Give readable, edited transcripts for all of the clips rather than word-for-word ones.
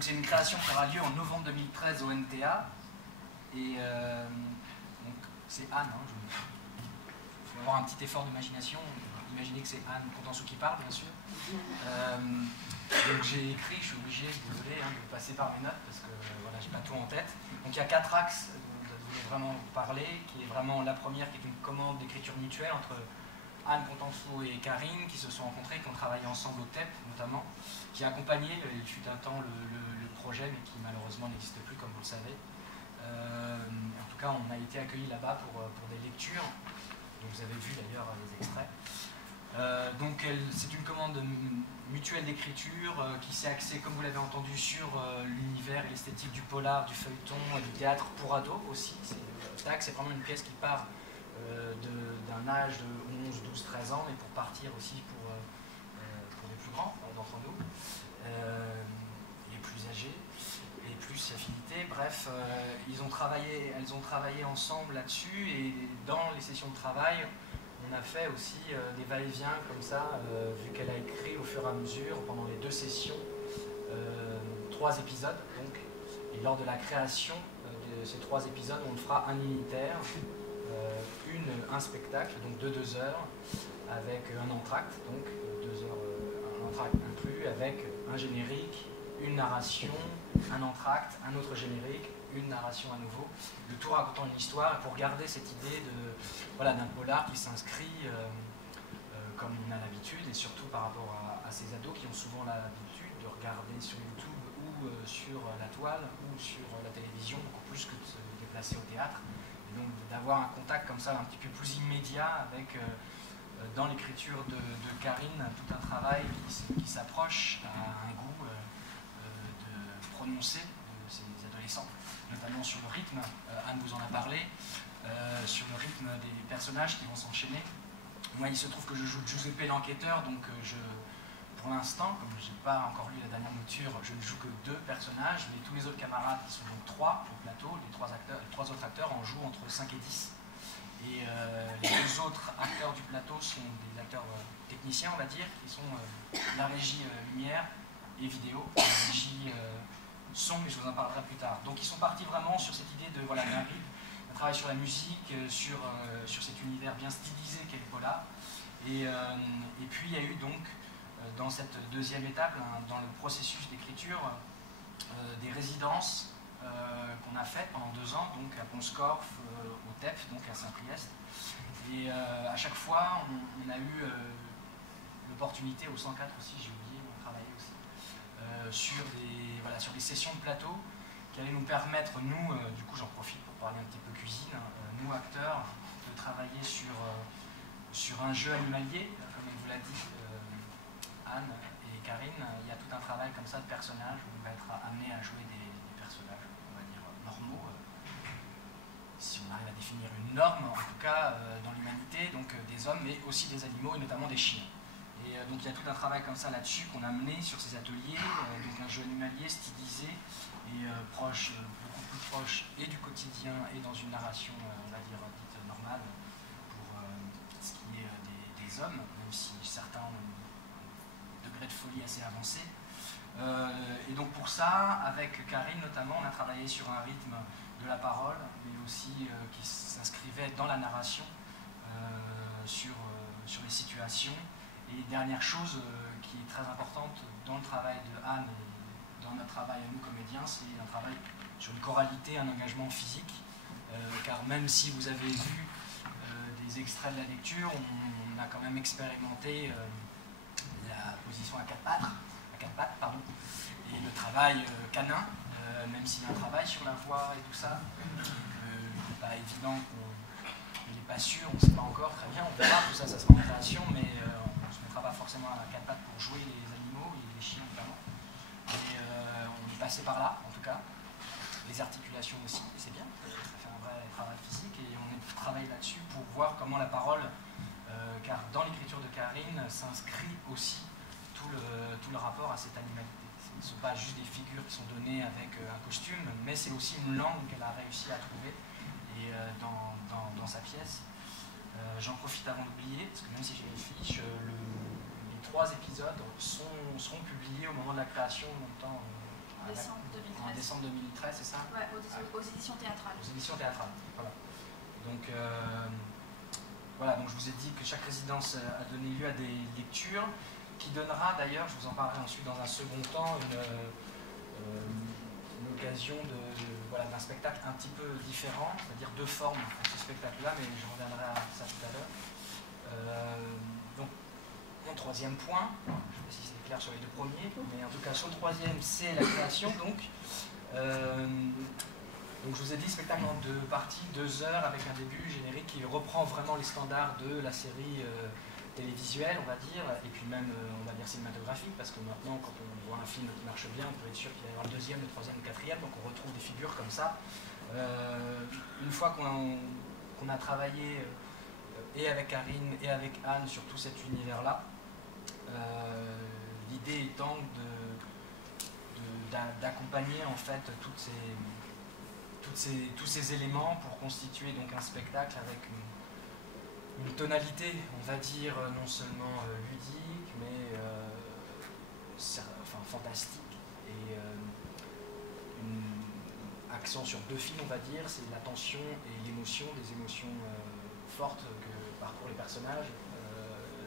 Donc c'est une création qui aura lieu en novembre 2013 au NTA. Et donc c'est Anne, hein, il faut avoir un petit effort d'imagination. Imaginez que c'est Anne Contenson qui parle, bien sûr. Donc j'ai écrit, je suis obligé, désolé, hein, de passer par mes notes parce que voilà, j'ai pas tout en tête. Donc il y a 4 axes dont je voulais vraiment vous parler, qui est vraiment la première qui est une commande d'écriture mutuelle entre Anne Contenson et Karine qui se sont rencontrées, qui ont travaillé ensemble au TEP notamment, qui a accompagné, il fut un temps, le projet, mais qui malheureusement n'existe plus comme vous le savez. En tout cas, on a été accueillis là-bas pour des lectures, donc vous avez vu d'ailleurs les extraits. Donc c'est une commande mutuelle d'écriture qui s'est axée, comme vous l'avez entendu, sur l'univers et l'esthétique du polar, du feuilleton et du théâtre pour ados aussi. C'est vraiment une pièce qui part d'un âge de 11, 12, 13 ans, mais pour partir aussi pour les plus grands d'entre nous, les plus âgés, les plus affinités. Bref, elles ont travaillé ensemble là-dessus, et dans les sessions de travail, on a fait aussi des va-et-vient comme ça, vu qu'elle a écrit au fur et à mesure, pendant les 2 sessions, 3 épisodes. Donc, et lors de la création de ces 3 épisodes, on fera un unitaire, un spectacle, donc de 2 heures, avec un entracte, donc 2 heures, un entracte inclus, avec un générique, une narration, un entracte, un autre générique, une narration à nouveau, le tout racontant une histoire, pour garder cette idée d'un polar qui s'inscrit comme on a l'habitude, et surtout par rapport à ces ados qui ont souvent l'habitude de regarder sur YouTube ou sur la toile ou sur la télévision, beaucoup plus que de se déplacer au théâtre. Et donc d'avoir un contact comme ça un petit peu plus immédiat avec, dans l'écriture de Karine, tout un travail qui s'approche à un goût de prononcé de ces adolescents, notamment sur le rythme. Anne vous en a parlé, sur le rythme des personnages qui vont s'enchaîner. Moi, il se trouve que je joue Giuseppe l'enquêteur, donc pour l'instant, comme je n'ai pas encore lu la dernière mouture, je ne joue que 2 personnages, mais tous les autres camarades, qui sont donc 3 pour le plateau, les 3 autres acteurs en jouent entre 5 et 10. Et les 2 autres acteurs du plateau sont des acteurs techniciens, on va dire, qui sont la régie lumière et vidéo, la régie son, mais je vous en parlerai plus tard. Donc ils sont partis vraiment sur cette idée de un travail sur la musique, sur cet univers bien stylisé qu'est le polar. Et puis il y a eu donc, dans cette 2e étape, dans le processus d'écriture, des résidences qu'on a faites pendant 2 ans, donc à Pont-Scorff, au TEP, donc à Saint-Priest. Et à chaque fois, on a eu l'opportunité, au 104 aussi, j'ai oublié, on travaillait aussi, sur des sessions de plateau qui allaient nous permettre, nous, du coup j'en profite pour parler un petit peu cuisine, nous acteurs, de travailler sur un jeu animalier, comme elle vous l'a dit, Anne et Karine. Il y a tout un travail comme ça de personnages où on va être amené à jouer des personnages, on va dire, normaux, si on arrive à définir une norme, en tout cas dans l'humanité, donc des hommes, mais aussi des animaux, et notamment des chiens. Et donc il y a tout un travail comme ça là-dessus qu'on a mené sur ces ateliers, donc un jeu animalier stylisé et proche, beaucoup plus proche et du quotidien et dans une narration, on va dire, dite normale pour ce qui est des hommes, même si certains ont un degré de folie assez avancé. Et donc pour ça, avec Karine notamment, on a travaillé sur un rythme de la parole, mais aussi qui s'inscrivait dans la narration, sur les situations. Et dernière chose qui est très importante dans le travail de Anne et dans notre travail à nous comédiens, c'est un travail sur une choralité, un engagement physique, car même si vous avez vu des extraits de la lecture, on a quand même expérimenté la position à 4 pattes, et le travail canin, même s'il y a un travail sur la voix et tout ça, il n'est pas évident qu'il n'est pas sûr, on ne sait pas encore très bien, on verra, tout ça, ça sera en création, mais on ne se mettra pas forcément à 4 pattes pour jouer les animaux, et les chiens notamment. Et on est passé par là, en tout cas. Les articulations aussi, c'est bien, ça fait un vrai travail physique, et on travaille là-dessus pour voir comment la parole, car dans l'écriture de Karine, s'inscrit aussi tout le rapport à cette animalité. Ce ne sont pas juste des figures qui sont données avec un costume, mais c'est aussi une langue qu'elle a réussi à trouver et dans sa pièce. J'en profite avant d'oublier, parce que même si j'ai les fiches, les 3 épisodes seront publiés au moment de la création, en même temps décembre 2013. En décembre 2013, c'est ça? Ouais, aux éditions théâtrales. Aux éditions théâtrales, voilà. Donc, voilà, donc je vous ai dit que chaque résidence a donné lieu à des lectures, qui donnera d'ailleurs, je vous en parlerai ensuite dans un second temps, une occasion voilà, d'un spectacle un petit peu différent, c'est-à-dire deux formes à ce spectacle-là, mais je reviendrai à ça tout à l'heure. Donc, mon troisième point, je ne sais pas si c'est clair sur les deux premiers, mais en tout cas sur le troisième, c'est la création. Donc, je vous ai dit, spectacle en deux parties, 2 heures, avec un début générique qui reprend vraiment les standards de la série télévisuelle, on va dire, et puis même, on va dire, cinématographique, parce que maintenant, quand on voit un film qui marche bien, on peut être sûr qu'il va y avoir le deuxième, le troisième, le quatrième, donc on retrouve des figures comme ça. Une fois qu'on a travaillé et avec Karine et avec Anne sur tout cet univers-là, l'idée étant d'accompagner en fait tous ces éléments pour constituer donc un spectacle avec une tonalité, on va dire, non seulement ludique, mais fantastique, et un accent sur 2 fils, on va dire, c'est la tension et l'émotion, des émotions fortes que parcourent les personnages.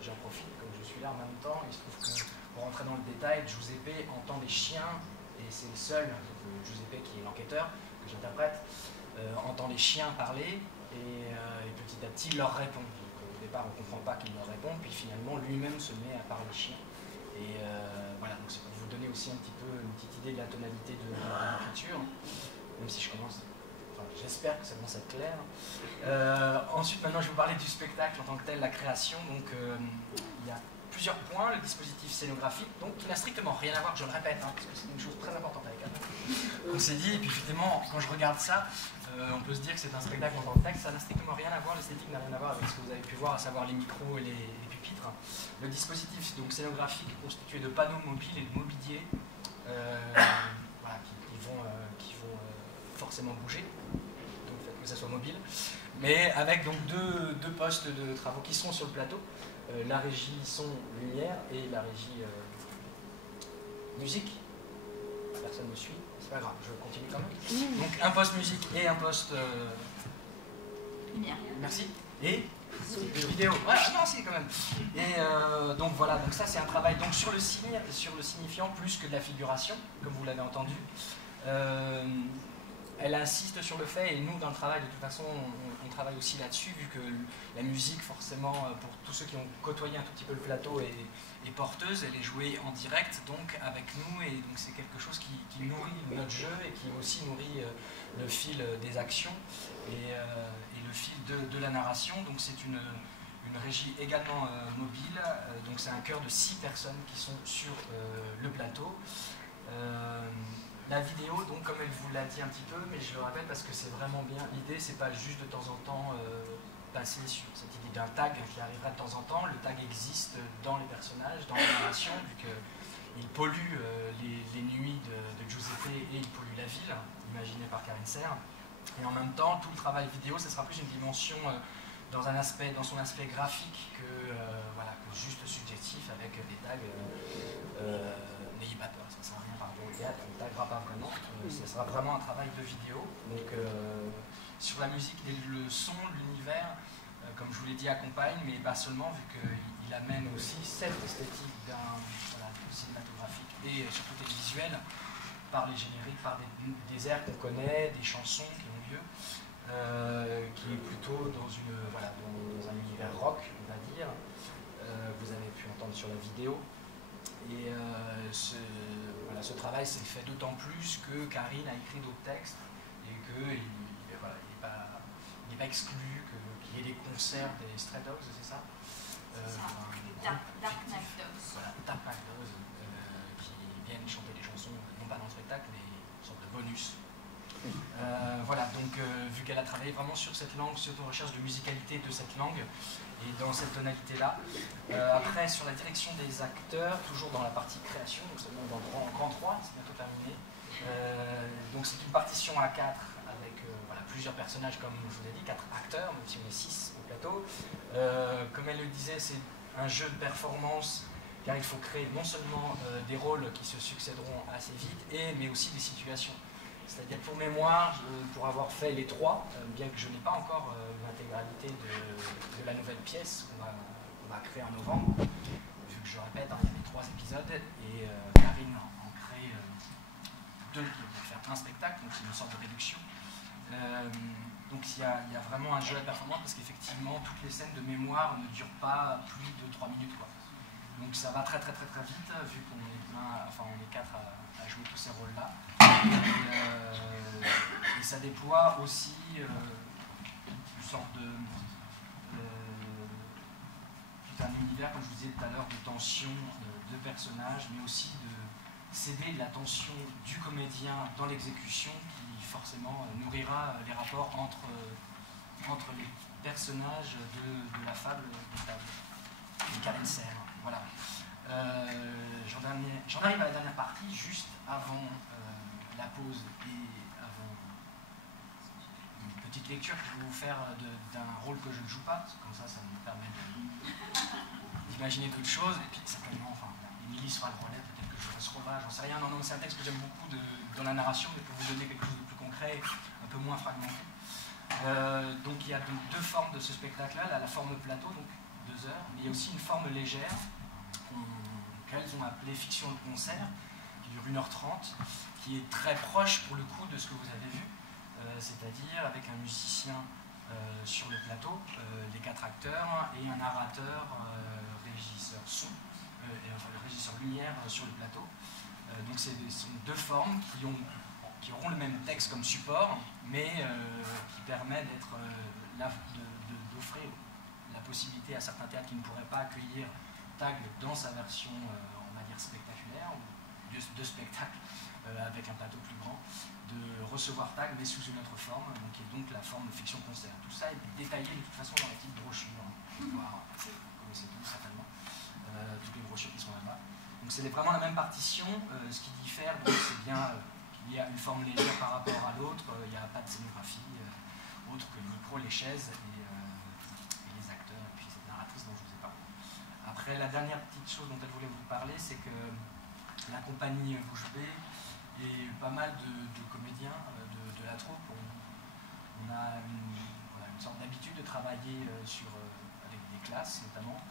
J'en profite, comme je suis là en même temps, il se trouve que, pour rentrer dans le détail, Giuseppe entend les chiens, et c'est le seul, Giuseppe qui est l'enquêteur, que j'interprète, entend les chiens parler, et petit à petit il leur répond. Donc, au départ on ne comprend pas qu'il leur répond, puis finalement lui-même se met à parler chien. Et voilà, donc c'est pour vous donner aussi un petit peu une petite idée de la tonalité de l'écriture, même si je commence, enfin j'espère que ça commence à être clair. Ensuite, maintenant je vais vous parler du spectacle en tant que tel, la création. Donc il y a plusieurs points, le dispositif scénographique, donc qui n'a strictement rien à voir, je le répète, hein, parce que c'est une chose très importante avec Anne. On s'est dit, et puis effectivement, quand je regarde ça, on peut se dire que c'est un spectacle en tant que tel, ça n'a strictement rien à voir, l'esthétique n'a rien à voir avec ce que vous avez pu voir, à savoir les micros et les pupitres. Le dispositif donc, scénographique est constitué de panneaux mobiles et de mobilier voilà, qui vont forcément bouger, donc le fait que ça soit mobile, mais avec donc deux postes de travaux qui sont sur le plateau. La régie son, lumière et la régie musique. Personne ne suit, c'est pas grave, je continue quand même. Donc un poste musique et un poste lumière. Merci. Et vidéo. Voilà, non, si quand même. Et donc voilà, donc ça c'est un travail donc sur le signifiant plus que de la figuration, comme vous l'avez entendu. Elle insiste sur le fait, et nous dans le travail de toute façon on travaille aussi là-dessus, vu que la musique forcément pour tous ceux qui ont côtoyé un tout petit peu le plateau est porteuse, elle est jouée en direct donc avec nous, et donc c'est quelque chose qui nourrit notre jeu et qui aussi nourrit le fil des actions et le fil de la narration. Donc c'est une régie également mobile, donc c'est un chœur de 6 personnes qui sont sur le plateau. La vidéo, donc comme elle vous l'a dit un petit peu, mais je le répète parce que c'est vraiment bien. L'idée, c'est pas juste de temps en temps passer sur cette idée d'un tag qui arrivera de temps en temps. Le tag existe dans les personnages, dans la narration, vu qu'il pollue les nuits de Giuseppe et il pollue la ville, imaginée par Karine Serre. Et en même temps, tout le travail vidéo, ce sera plus une dimension dans son aspect graphique que juste subjectif avec des tags. N'ayez pas peur, ça ne sert à rien par rapport au théâtre, on ne taguera pas vraiment, ça sera vraiment un travail de vidéo. Donc sur la musique, le son, l'univers, comme je vous l'ai dit, accompagne, mais pas seulement, vu qu'il amène aussi cette esthétique d'un cinématographique et surtout télévisuel, par les génériques, par des airs qu'on connaît, des chansons qui ont lieu, qui est plutôt dans un univers rock, on va dire. Vous avez pu entendre sur la vidéo. Et ce travail s'est fait d'autant plus que Karine a écrit d'autres textes et qu'il n'est pas exclu qu'il y ait des concerts des Stray Dogs, c'est ça, Dark Knight Dogs. Voilà, Dark Knight Dogs, qui viennent chanter des chansons, non pas dans le spectacle, mais une sorte de bonus. Voilà, donc vu qu'elle a travaillé vraiment sur cette langue, sur une recherche de musicalité de cette langue, et dans cette tonalité-là. Après, sur la direction des acteurs, toujours dans la partie création, donc seulement dans le grand 3, c'est bientôt terminé. Donc c'est une partition à 4 avec plusieurs personnages, comme je vous ai dit, 4 acteurs, même si on est 6 au plateau. Comme elle le disait, c'est un jeu de performance car il faut créer non seulement des rôles qui se succéderont assez vite, mais aussi des situations. C'est-à-dire pour mémoire, pour avoir fait les trois, bien que je n'ai pas encore l'intégralité de la nouvelle pièce qu'on va créer en novembre, vu que je répète, il y avait 3 épisodes, et Karine en crée 2 pour faire un spectacle, donc c'est une sorte de réduction. Donc il y a vraiment un jeu à performance, parce qu'effectivement, toutes les scènes de mémoire ne durent pas plus de 3 minutes, quoi. Donc ça va très vite, vu qu'on est plein, enfin on est 4 à jouer tous ces rôles-là. Et ça déploie aussi une sorte de tout un univers, comme je vous disais tout à l'heure, de tension, de personnages, mais aussi de céder de la tension du comédien dans l'exécution, qui forcément nourrira les rapports entre les personnages de la fable de Karen Serre. Voilà. J'en arrive à la dernière partie, juste avant la pause et avant une petite lecture que je vais vous faire d'un rôle que je ne joue pas, parce que comme ça me permet d'imaginer d'autres choses, et puis certainement, enfin, Émilie sera le relais, peut-être que je ferai ce rôle-là, j'en sais rien. Non, c'est un texte que j'aime beaucoup dans la narration, mais pour vous donner quelque chose de plus concret, un peu moins fragmenté. Donc il y a 2 formes de ce spectacle-là, la forme plateau, donc 2 heures, mais il y a aussi une forme légère, qu'elles ont appelée fiction de concert, qui dure 1h30, qui est très proche pour le coup de ce que vous avez vu, c'est-à-dire avec un musicien sur le plateau, les 4 acteurs, et un narrateur, régisseur son, enfin le régisseur lumière sur le plateau. Donc ce sont 2 formes qui auront le même texte comme support, mais qui permet d'offrir la possibilité à certains théâtres qui ne pourraient pas accueillir Tag dans sa version, on va dire, spectaculaire, ou de spectacle avec un plateau plus grand, de recevoir Tag, mais sous une autre forme, qui est donc la forme de fiction-concert. Tout ça est détaillé de toute façon dans la petite brochure, vous connaissez tous certainement, toutes les brochures qui sont là-bas. Donc c'est vraiment la même partition, ce qui diffère, c'est bien qu'il y a une forme légère par rapport à l'autre, il n'y a pas de scénographie, autre que le micro, les chaises et les acteurs, et puis cette narratrice dont je vous ai parlé. Après, la dernière petite chose dont elle voulait vous parler, c'est que la compagnie Bouche Bée et pas mal de comédiens de la troupe, on a une sorte d'habitude de travailler avec des classes notamment,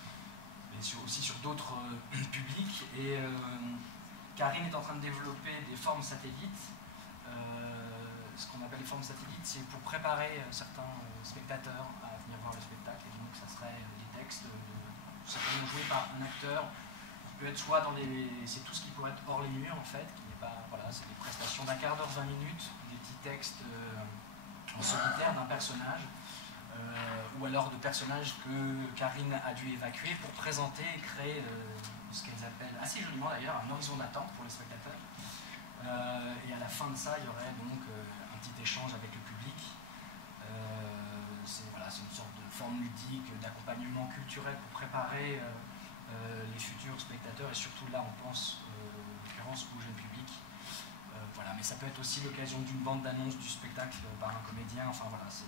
et aussi sur d'autres publics. Et Karine est en train de développer des formes satellites. Ce qu'on appelle les formes satellites, c'est pour préparer certains spectateurs à venir voir le spectacle. Et donc ça serait des textes certainement joués par un acteur, qui peut être soit dans c'est tout ce qui pourrait être hors les murs en fait, qui n'est pas, voilà, c'est des prestations d'1 quart d'heure, 20 minutes, des petits textes en solitaire d'un personnage, ou alors de personnages que Karine a dû évacuer pour présenter et créer ce qu'elles appellent, assez joliment d'ailleurs, un horizon d'attente pour les spectateurs. Et à la fin de ça, il y aurait donc un petit échange avec le public. C'est une sorte de forme ludique, d'accompagnement culturel pour préparer les futurs spectateurs, et surtout là on pense en l'occurrence au jeune public. Voilà, mais ça peut être aussi l'occasion d'une bande d'annonce du spectacle par un comédien. Enfin voilà, c'est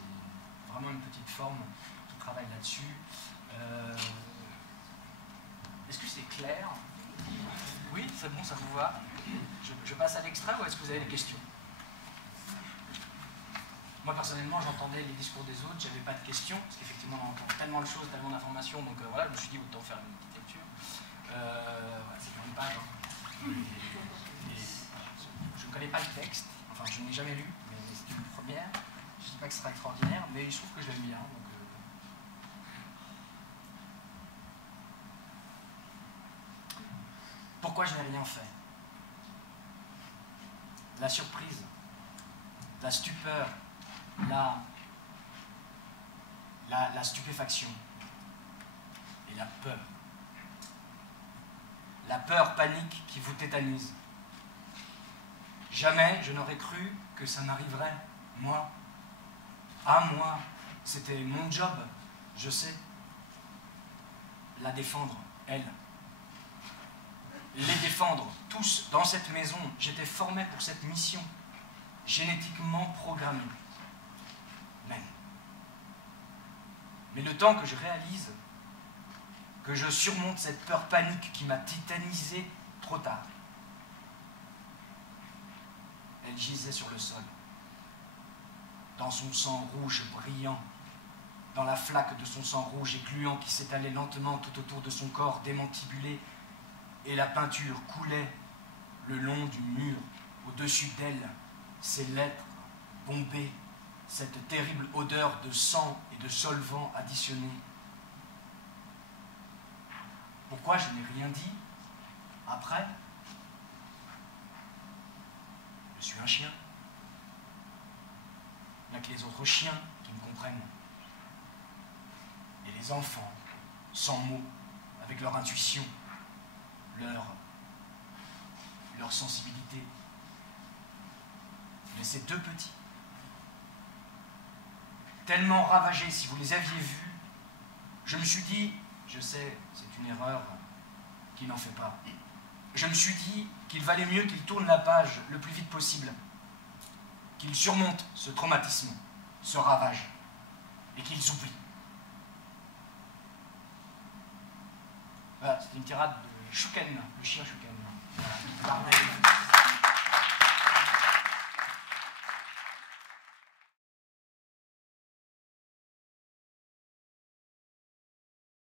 vraiment une petite forme qui travaille là-dessus. Est-ce que c'est clair? Oui, c'est bon, ça vous va? Je passe à l'extrait ou est-ce que vous avez des questions? Moi personnellement, j'entendais les discours des autres, j'avais pas de questions, parce qu'effectivement on entend tellement de choses, tellement d'informations, donc voilà, je me suis dit autant faire une petite lecture. Voilà, c'est une page. Je ne connais pas le texte, enfin je ne l'ai jamais lu, mais c'est une première. Je ne dis pas que ce sera extraordinaire, mais il se trouve que je l'aime bien. Donc, pourquoi je n'ai rien fait? La surprise, la stupeur, la stupéfaction et la peur. La peur panique qui vous tétanise. Jamais je n'aurais cru que ça m'arriverait, moi. Ah, moi, c'était mon job, je sais. La défendre, elle. Les défendre, tous, dans cette maison. J'étais formé pour cette mission, génétiquement programmé. Mais le temps que je réalise que je surmonte cette peur panique qui m'a titanisé trop tard. Elle gisait sur le sol, dans son sang rouge brillant, dans la flaque de son sang rouge et gluant qui s'étalait lentement tout autour de son corps démantibulé, et la peinture coulait le long du mur, au-dessus d'elle, ses lettres bombées, cette terrible odeur de sang et de solvant additionné. Pourquoi je n'ai rien dit après? Je suis un chien. Il n'y a que les autres chiens qui me comprennent. Et les enfants, sans mots, avec leur intuition, leur sensibilité. Mais ces deux petits, tellement ravagés, si vous les aviez vus, je me suis dit, je sais, c'est une erreur qui n'en fait pas, je me suis dit qu'il valait mieux qu'ils tournent la page le plus vite possible, qu'ils surmontent ce traumatisme, ce ravage, et qu'ils oublient. Voilà, c'était une tirade de Shuken, le chien Shuken. Voilà.